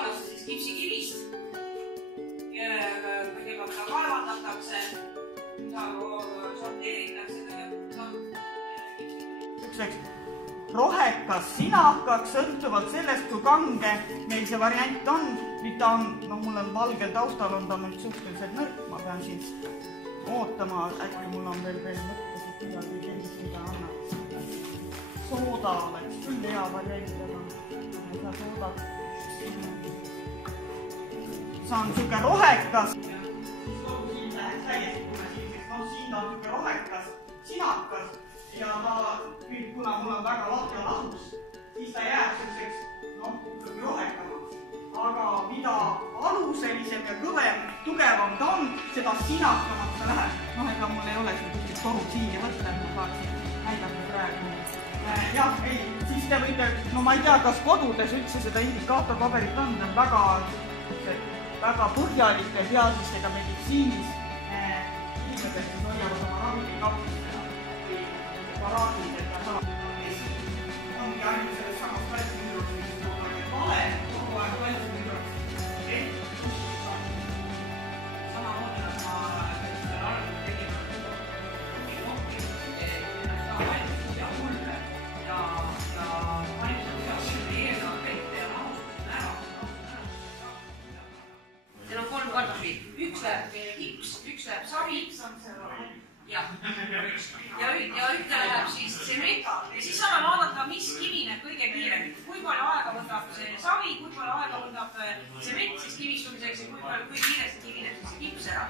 saadakse siis kipsikivist. Kõigepealt seda kaevandatakse, seda sorteeritakse. Rohekas, sinakas, sõltuvalt sellest, kui kange meil see variant on. Nüüd ta on, mul on valgel taustal, on ta nüüd suhteliselt nõrk, ma pean siis ootama, äkki mul on veel mõttesid midagi sellist, mida annaks. Sooda oleks küll hea variant, aga ma ei saa soodat. See on siuke rohekas. Siis kogu siin läheks täiesti siniseks, siin on siuke rohekas, sinakas. Ja ta, kuna mul on väga lahja lahus, siis ta jääb selliseks, ikkagi rohekamaks. Aga mida aluselisem ja kõvem, tugevam ta on, seda sinakamaks ta läheb. Ega mul ei ole siin kuskilt torud siia võtta, et ma saaksin näidata praegu. Jah, ei, siis te võite, ma ei tea, kas kodudes üldse seda indikaatorpaberit on väga põhjalike teadmistega meditsiinis. Inimesed hoiavad oma ravimikappidega. Paraadid, et ta saab ongi ainult sellest samast kaltsiumhüdroksiidist kogu aeg vale, kogu aeg kaltsiumhüdroksiidist. Samamoodi nad ma selle arvele tegime valmistus ja mulle ja valmistus ja mulle eeldavad vette ja lahustus ära. Seal on 3 kartuli. Üks läheb kips, üks läheb savi. Ja ühte läheb siis tsement ja siis saame vaadata, mis kivine kõige kiiremini. Kui palju aega võtab see savi, kui palju aega võtab tsement siis kivistumiseks ja kui kiiresti kivineb siis kips ära.